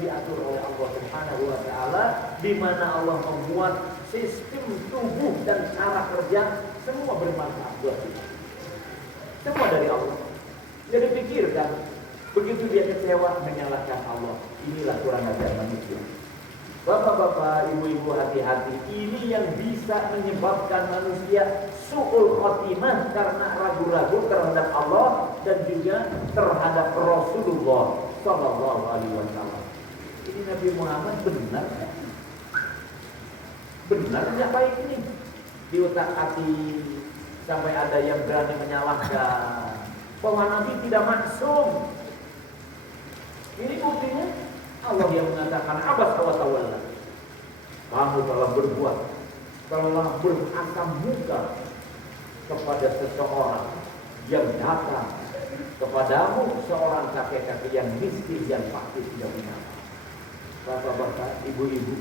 diatur oleh Allah Subhanahu wa taala, di mana Allah membuat sistem tubuh dan cara kerja semua bermanfaat buat kita. Semua dari Allah. Jadi pikirkan, begitu dia kecewa menyalahkan Allah. Inilah kurang ajar manusia. Bapak-bapak, ibu-ibu, hati-hati. Ini yang bisa menyebabkan manusia su'ul khotimah karena ragu-ragu terhadap Allah dan juga terhadap Rasulullah Sallallahu Alaihi Wasallam. Ini Nabi Muhammad benar kan? Benar nggak baik ini? Diutak-atik sampai ada yang berani menyalahkan bahwa Nabi tidak maksum. Ini buktinya Allah yang mengatakan abas wa tawalla. Kamu telah berbuat, telah berasam muka kepada seseorang yang datang kepadamu, seorang kakek-kakek yang miskin yang pasti tidak punya. Bapak-bapak, ibu-ibu,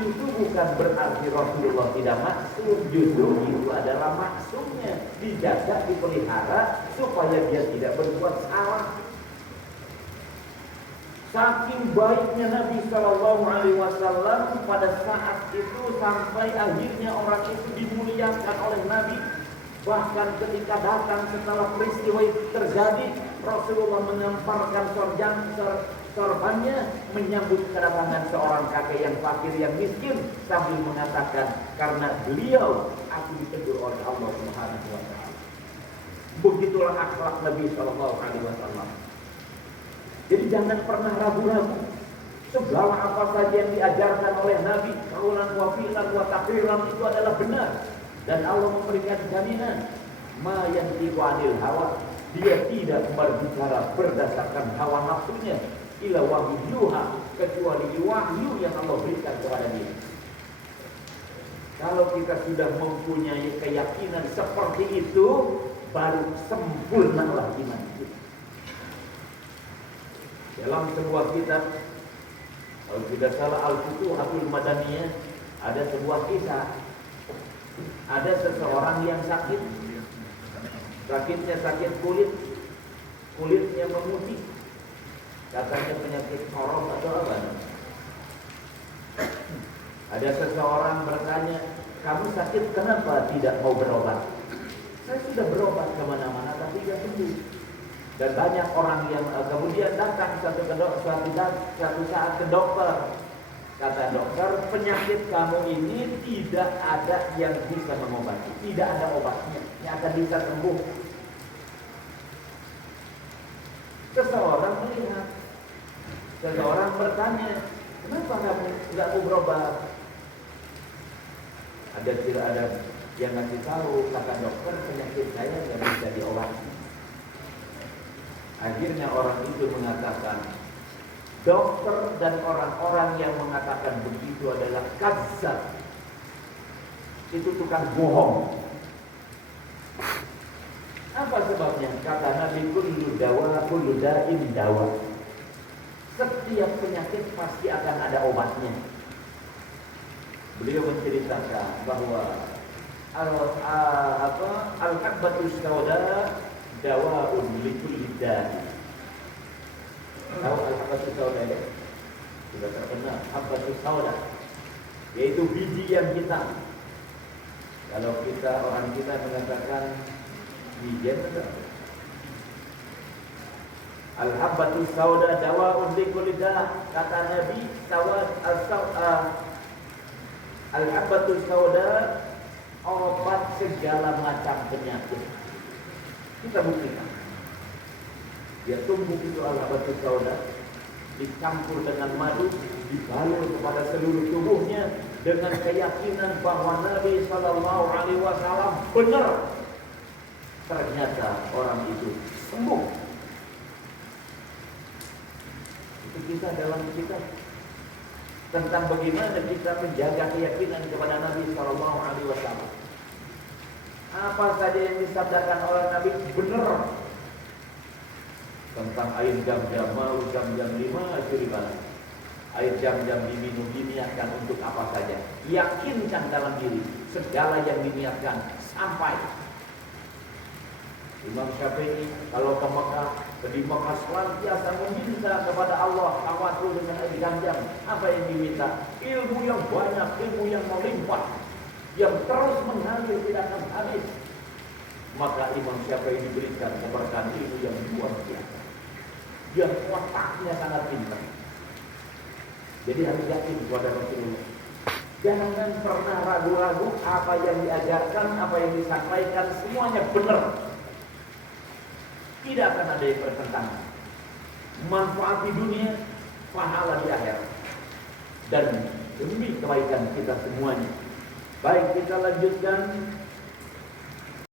itu bukan berarti Rasulullah tidak maksum. Justru itu adalah maksumnya, dijaga, dipelihara supaya dia tidak berbuat salah. Saking baiknya Nabi Shallallahu Alaihi Wasallam pada saat itu sampai akhirnya orang itu dimuliakan oleh Nabi. Bahkan ketika datang setelah peristiwa itu terjadi, Rasulullah mengemparkan sorbannya menyambut kedatangan seorang kakek yang fakir yang miskin sambil mengatakan, karena beliau aku ditegur oleh Allah Subhanahu Wa Taala. Begitulah akhlak Nabi Shallallahu Alaihi Wasallam. Jadi jangan pernah ragu-ragu. Segala apa saja yang diajarkan oleh Nabi, kaulan wa fi'lan wa takriran, itu adalah benar. Dan Allah memberikan jaminan, ma yantiqu 'anil hawa, dia tidak berbicara berdasarkan hawa nafsunya, ila wahyuha, kecuali wahyu yang Allah berikan kepada dia. Kalau kita sudah mempunyai keyakinan seperti itu, baru sempurnalah iman kita. Dalam sebuah kitab, kalau tidak salah Al-Futuhatul Madaniyah, ada sebuah kisah. Ada seseorang yang sakit. Sakitnya sakit kulit. Kulitnya memutih. Katanya penyakit koron atau apa? Ada seseorang bertanya, kamu sakit kenapa tidak mau berobat? Saya sudah berobat kemana-mana tapi tidak sembuh. Dan banyak orang yang kemudian datang suatu saat ke dokter. Kata dokter, penyakit kamu ini tidak ada yang bisa mengobati. Tidak ada obatnya yang akan bisa sembuh. Seseorang melihat. Seseorang bertanya, kenapa kamu tidak mau berobat? Ada yang ngasih tahu, kata dokter, penyakit saya tidak bisa diobati. Akhirnya orang itu mengatakan, dokter dan orang-orang yang mengatakan begitu adalah kazzab. Itu tukang bohong. Apa sebabnya? Kata Nabi, kullu dawa, kullu da'in dawa. Setiap penyakit pasti akan ada obatnya. Beliau menceritakan bahwa al-habbatus sauda dawa'un likulli da'i. Tahu al-habbatus sauda ya? Sudah terkenal habbatus sauda, yaitu biji yang hitam. Kalau orang kita mengatakan biji betul. Al-habbatus sauda dawa'un likulli da'. Kata Nabi, al-habbatus sauda obat segala macam penyakit. Kita buktikan. Dia tumbuh itu al-habbatus sauda, dicampur dengan madu, dibalur kepada seluruh tubuhnya dengan keyakinan bahwa Nabi Sallallahu Alaihi Wasallam benar. Ternyata orang itu sembuh. Itu kita dalam kitab tentang bagaimana kita menjaga keyakinan kepada Nabi Sallallahu Alaihi Wasallam. Apa saja yang disabdakan oleh Nabi benar. Tentang air jam-jam, mau jam-jam 5 syuriban. Air jam-jam diminum diniatkan untuk apa saja. Yakinkan dalam diri segala yang diniatkan sampai. Imam Syafi'i kalau ke Mekah Jadi maka senantiasa meminta kepada Allah, tawasul dengan air ganjang. Apa yang diminta? Ilmu yang banyak, ilmu yang melimpah, yang terus mengalir tidak akan habis. Maka Imam Syafi'i diberikan keberkahan ilmu yang luar biasa, yang otaknya sangat pintar. Jadi harus yakin kepada Rasulullah. Jangan pernah ragu-ragu apa yang diajarkan, apa yang disampaikan, semuanya benar. Tidak akan ada yang bertentangan. Manfaat di dunia, pahala di akhirat. Dan demi kebaikan kita semuanya. Baik, kita lanjutkan.